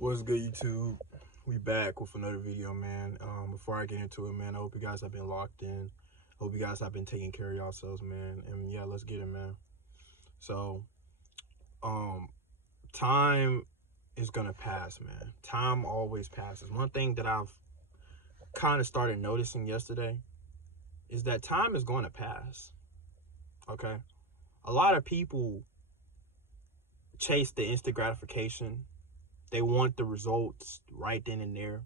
What's good, YouTube? We back with another video, man. Before I get into it, man, I hope you guys have been locked in. I hope you guys have been taking care of yourselves, man. And yeah, let's get it, man. So, um, time is gonna pass, man. Time always passes. One thing that I've kind of started noticing yesterday is that time is going to pass. Okay, a lot of people chase the instant gratification. They want the results right then and there.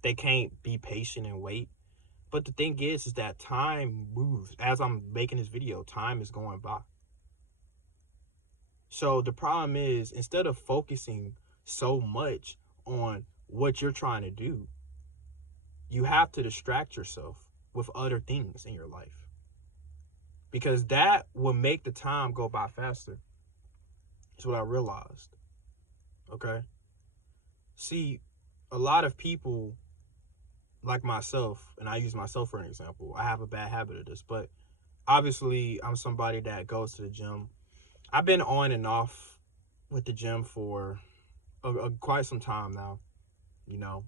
They can't be patient and wait. But the thing is that time moves. As I'm making this video, time is going by. So the problem is, instead of focusing so much on what you're trying to do, you have to distract yourself with other things in your life. Because that will make the time go by faster. That's what I realized. Okay? See, a lot of people like myself, and I use myself for an example, I have a bad habit of this, but obviously I'm somebody that goes to the gym. I've been on and off with the gym for quite some time now, you know.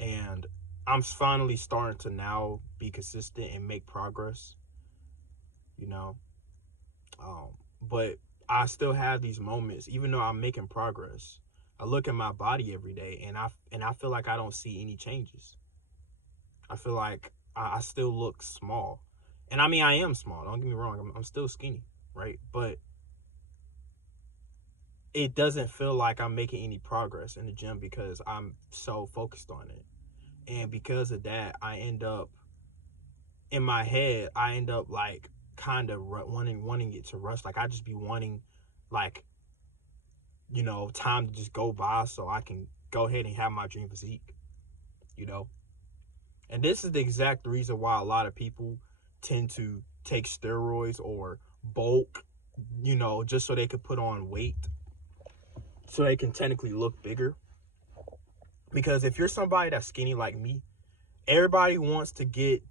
And I'm finally starting to now be consistent and make progress, you know. But I still have these moments, even though I'm making progress. I look at my body every day, and I feel like I don't see any changes. I feel like I still look small. And I mean, I am small. Don't get me wrong. I'm still skinny, right? But it doesn't feel like I'm making any progress in the gym because I'm so focused on it. And because of that, in my head, I end up like kind of wanting it to rush. Like I just be wanting, like, time to just go by so I can go ahead and have my dream physique, you know? And this is the exact reason why a lot of people tend to take steroids or bulk, just so they could put on weight, so they can technically look bigger. Because if you're somebody that's skinny like me, everybody wants to get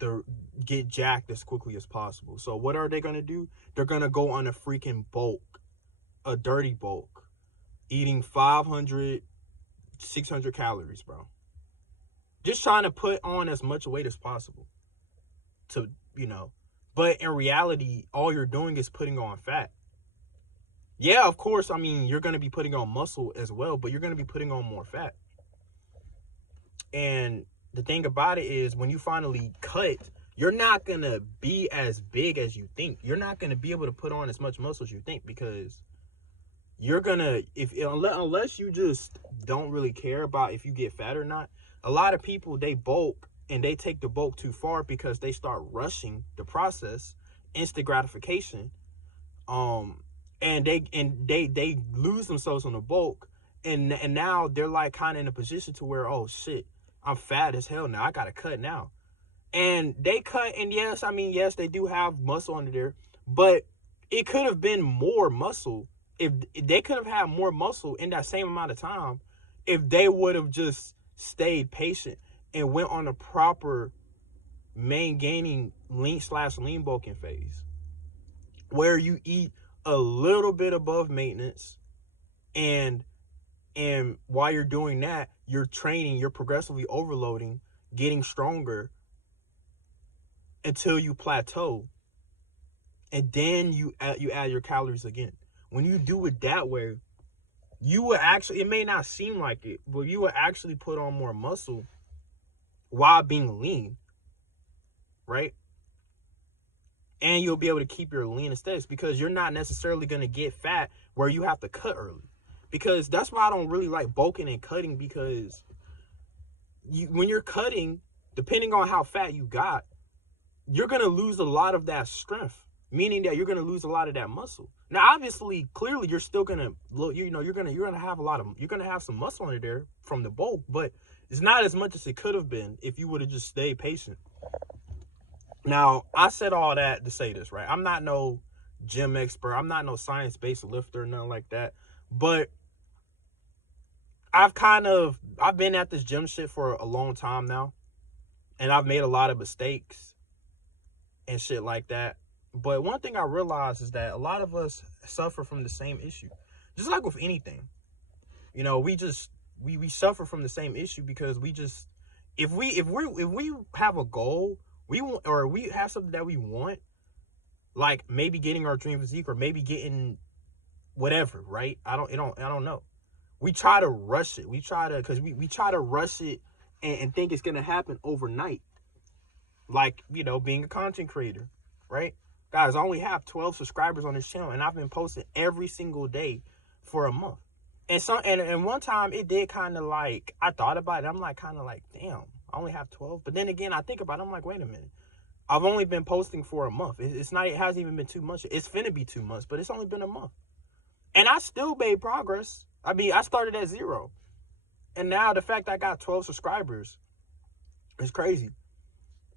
jacked as quickly as possible. So what are they going to do? They're going to go on a freaking bulk, a dirty bulk, eating 500, 600 calories, bro. Just trying to put on as much weight as possible to, but in reality, all you're doing is putting on fat. Yeah, of course, I mean, you're going to be putting on muscle as well, but you're going to be putting on more fat. And the thing about it is, when you finally cut, you're not going to be as big as you think. You're not going to be able to put on as much muscle as you think, because you're going to, unless you just don't really care about if you get fat or not. A lot of people, they bulk and they take the bulk too far because they start rushing the process, instant gratification. And they lose themselves on the bulk, and now they're like kind of in a position to where, oh shit, I'm fat as hell now, I gotta cut now. And they cut, and yes, they do have muscle under there, but it could have been more muscle. If they could have had more muscle in that same amount of time, if they would have just stayed patient and went on a proper main gaining lean bulking phase, where you eat a little bit above maintenance, and while you're doing that, you're training, you're progressively overloading, getting stronger until you plateau, and then you add your calories again. When you do it that way, you will actually, it may not seem like it, but you will actually put on more muscle while being lean, right? And you'll be able to keep your lean aesthetics, because you're not necessarily going to get fat where you have to cut early. Because that's why I don't really like bulking and cutting, because when you're cutting, depending on how fat you got, you're going to lose a lot of that strength, meaning that you're going to lose a lot of that muscle. Now, obviously, clearly, you're still going to look, you're going to have you're going to have some muscle under there from the bulk, but it's not as much as it could have been if you would have just stayed patient. Now, I said all that to say this, right? I'm not no gym expert. I'm not no science-based lifter, nothing like that. But I've been at this gym shit for a long time now. And I've made a lot of mistakes and shit like that. But one thing I realized is that a lot of us suffer from the same issue. Just like with anything. You know, we suffer from the same issue because we just if we have a goal, we want, or we have something that we want, like maybe getting our dream physique or maybe getting whatever, right? I don't know. We try to rush it. We try to rush it and think it's gonna happen overnight. Like, you know, being a content creator, right? Guys, I only have 12 subscribers on this channel and I've been posting every single day for a month. And one time it did kind of like, I thought about it. I'm like, kind of like, damn, I only have 12. But then again, I think about it. I'm like, wait a minute. I've only been posting for a month. It hasn't even been 2 months. It's finna be 2 months, but it's only been a month. And I still made progress. I mean, I started at 0. And now the fact that I got 12 subscribers is crazy.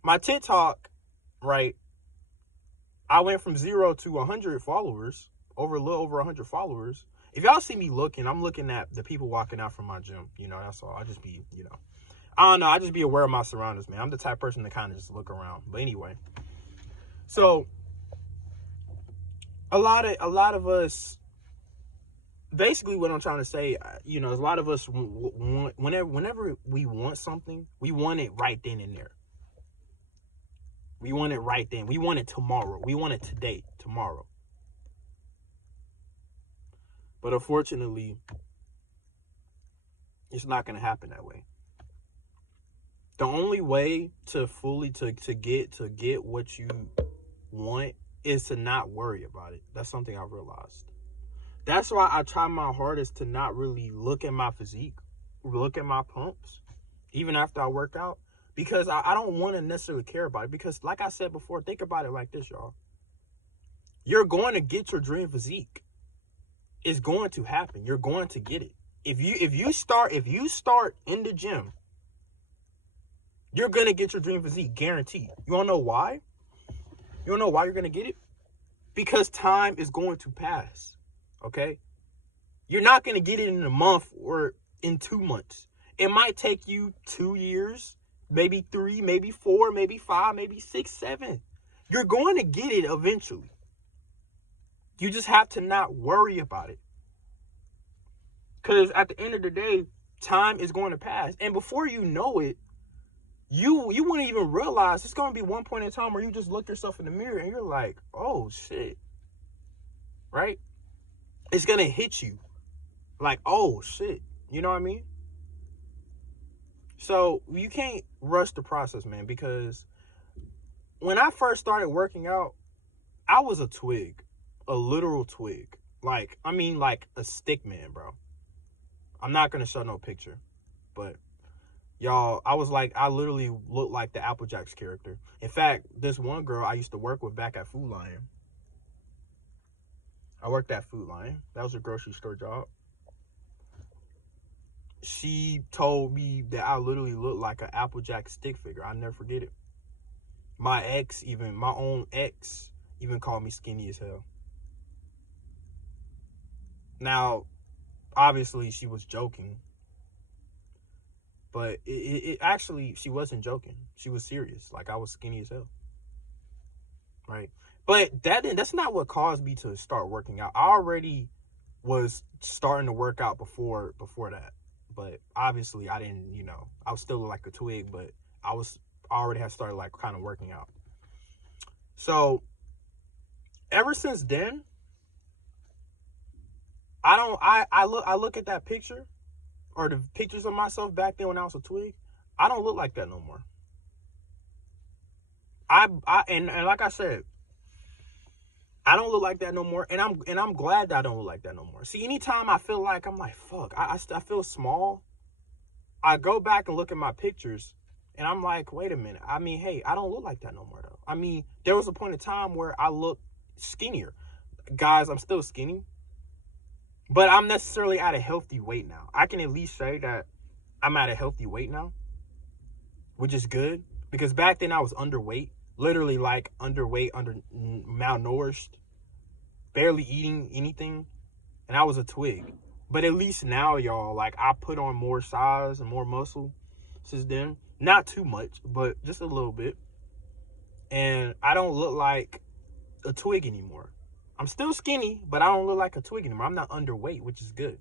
My TikTok, right? I went from 0 to 100 followers, a little over 100 followers. If y'all see me looking, I'm looking at the people walking out from my gym. You know, that's all. I just be, you know, I don't know. I just be aware of my surroundings, man. I'm the type of person to kind of just look around. But anyway, so a lot of us, basically what I'm trying to say, you know, a lot of us want, whenever we want something, we want it right then and there. We want it right then. We want it tomorrow. We want it today, tomorrow. But unfortunately, it's not going to happen that way. The only way to fully to get what you want is to not worry about it. That's something I realized. That's why I try my hardest to not really look at my physique, look at my pumps, even after I work out, because I don't want to necessarily care about it. Because like I said before, think about it like this, y'all. You're going to get your dream physique. It's going to happen. You're going to get it. If you start in the gym, you're going to get your dream physique, guaranteed. You want to know why? You want to know why you're going to get it? Because time is going to pass. Okay? You're not going to get it in a month or in 2 months. It might take you 2 years, maybe 3, maybe 4, maybe 5, maybe 6, 7. You're going to get it eventually. You just have to not worry about it. Because at the end of the day, time is going to pass. And before you know it, you wouldn't even realize it's going to be one point in time where you just look yourself in the mirror and you're like, oh, shit. Right? It's going to hit you. Like, oh, shit. You know what I mean? So you can't rush the process, man, because when I first started working out, I was a twig. A literal twig. Like, I mean, like a stick man, bro. I'm not going to show no picture. But, y'all, I literally looked like the Apple Jacks character. In fact, this one girl I used to work with back at Food Lion. I worked at Food Lion. That was a grocery store job. She told me that I literally looked like an Applejack stick figure. I'll never forget it. My own ex, even called me skinny as hell. Now, obviously, she was joking. But it actually, she wasn't joking. She was serious. Like, I was skinny as hell. Right? But that's not what caused me to start working out. I already was starting to work out before that. But obviously, I didn't, you know, I was still like a twig, but I already had started like kind of working out. So ever since then, I look at that picture or the pictures of myself back then when I was a twig. I don't look like that no more. And like I said, I don't look like that no more, and I'm glad that I don't look like that no more. See, anytime I feel like I'm like, fuck, I feel small, I go back and look at my pictures, and I'm like, wait a minute. I mean, hey, I don't look like that no more, though. I mean, there was a point in time where I looked skinnier. Guys, I'm still skinny, but I'm necessarily at a healthy weight now. I can at least say that I'm at a healthy weight now, which is good, because back then I was underweight. Literally like underweight, malnourished, barely eating anything, and I was a twig. But at least now, y'all, like, I put on more size and more muscle since then. Not too much, but just a little bit. And I don't look like a twig anymore. I'm still skinny, but I don't look like a twig anymore. I'm not underweight, which is good.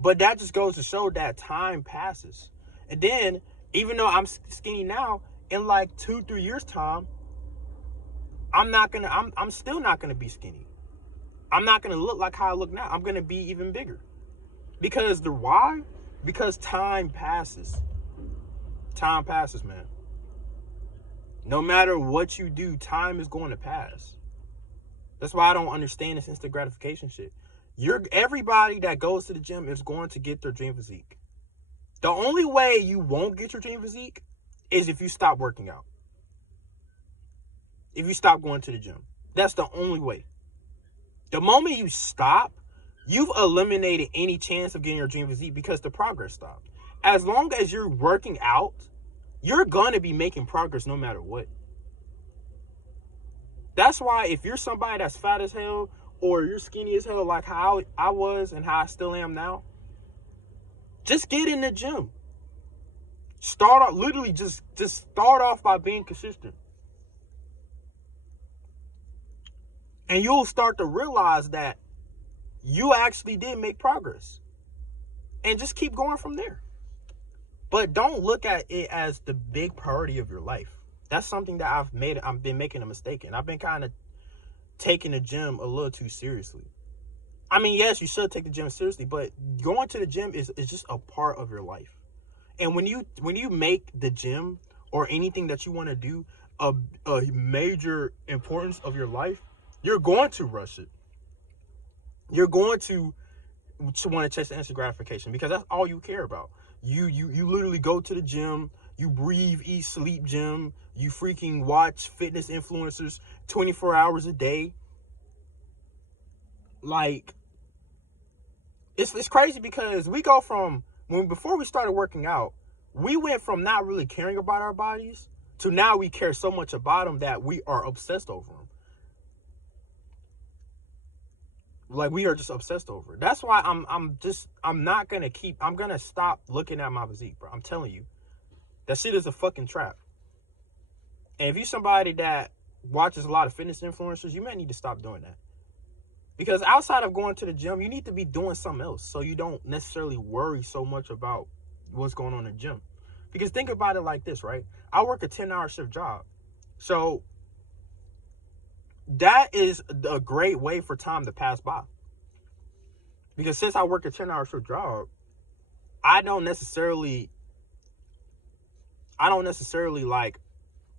But that just goes to show that time passes. And then, even though I'm skinny now, in like 2-3 years time, I'm still not gonna be skinny. I'm not gonna look like how I look now. I'm gonna be even bigger. Because the why? Because time passes. Time passes, man. No matter what you do, time is going to pass. That's why I don't understand this instant gratification shit. Everybody that goes to the gym is going to get their dream physique. The only way you won't get your dream physique is if you stop working out. If you stop going to the gym. That's the only way. The moment you stop, you've eliminated any chance of getting your dream physique because the progress stopped. As long as you're working out, you're going to be making progress no matter what. That's why if you're somebody that's fat as hell or you're skinny as hell like how I was and how I still am now, just get in the gym. Start off, literally just start off by being consistent. And you'll start to realize that you actually did make progress. And just keep going from there. But don't look at it as the big priority of your life. That's something that I've been making a mistake in. I've been kind of taking the gym a little too seriously. I mean, yes, you should take the gym seriously, but going to the gym is just a part of your life. And when you make the gym or anything that you want to do a major importance of your life, you're going to rush it. You're going to want to chase the instant gratification because that's all you care about. You literally go to the gym, you breathe, eat, sleep gym, you freaking watch fitness influencers 24 hours a day. Like, it's crazy because we go from before we started working out, we went from not really caring about our bodies to now we care so much about them that we are obsessed over them. Like, we are just obsessed over it. That's why I'm gonna stop looking at my physique, bro. I'm telling you, that shit is a fucking trap. And if you're somebody that watches a lot of fitness influencers, you may need to stop doing that. Because outside of going to the gym, you need to be doing something else so you don't necessarily worry so much about what's going on in the gym. Because think about it like this, right? I work a 10-hour shift job. So that is a great way for time to pass by. Because since I work a 10-hour shift job, I don't necessarily like,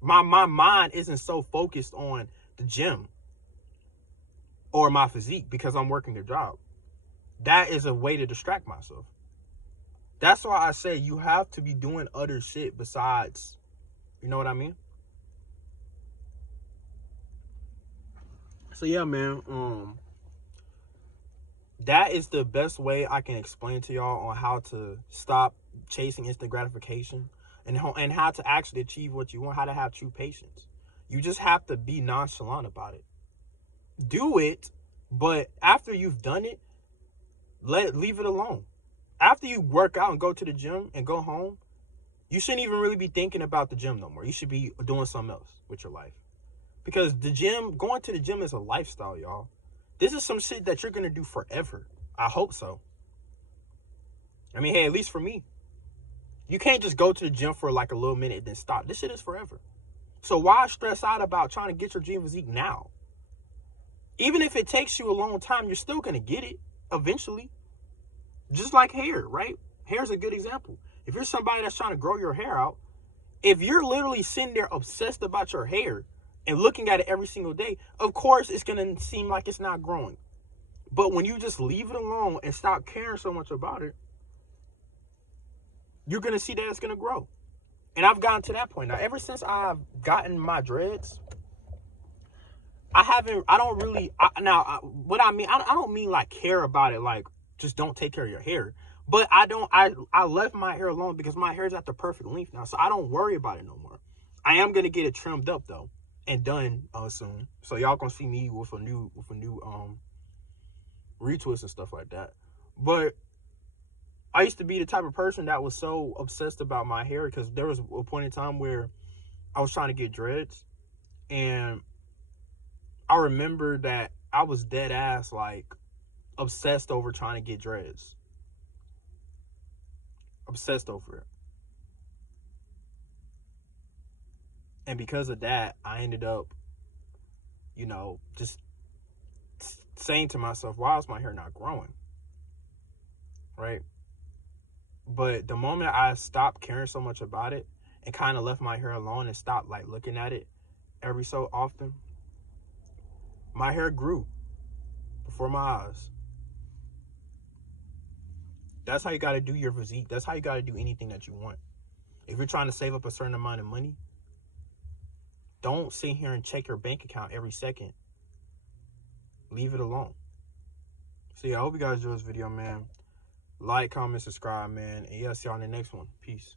my mind isn't so focused on the gym or my physique because I'm working the job. That is a way to distract myself. That's why I say you have to be doing other shit besides, you know what I mean? So yeah, man, that is the best way I can explain to y'all on how to stop chasing instant gratification and how to actually achieve what you want, how to have true patience. You just have to be nonchalant about it. Do it, but after you've done it, leave it alone. After you work out and go to the gym and go home, you shouldn't even really be thinking about the gym no more. You should be doing something else with your life. Because going to the gym is a lifestyle, y'all. This is some shit that you're going to do forever. I hope so. I mean, hey, at least for me. You can't just go to the gym for like a little minute and then stop. This shit is forever. So why stress out about trying to get your dream physique now? Even if it takes you a long time, you're still going to get it eventually. Just like hair, right? Hair's a good example. If you're somebody that's trying to grow your hair out, if you're literally sitting there obsessed about your hair and looking at it every single day, of course it's going to seem like it's not growing. But when you just leave it alone and stop caring so much about it, you're going to see that it's going to grow. And I've gotten to that point. Now, ever since I've gotten my dreads, I don't mean like care about it, like just don't take care of your hair. But I left my hair alone because my hair is at the perfect length now. So I don't worry about it no more. I am going to get it trimmed up though and done soon. So y'all gonna see me with a new retwist and stuff like that. But I used to be the type of person that was so obsessed about my hair because there was a point in time where I was trying to get dreads and I remember that I was dead ass like obsessed over trying to get dreads. Obsessed over it. And because of that, I ended up, you know, just saying to myself, why is my hair not growing? Right? But the moment I stopped caring so much about it and kind of left my hair alone and stopped like looking at it every so often, my hair grew before my eyes. That's how you got to do your physique. That's how you got to do anything that you want. If you're trying to save up a certain amount of money, don't sit here and check your bank account every second. Leave it alone. So yeah, I hope you guys enjoyed this video, man. Like, comment, subscribe, man. And yeah, see y'all in the next one. Peace.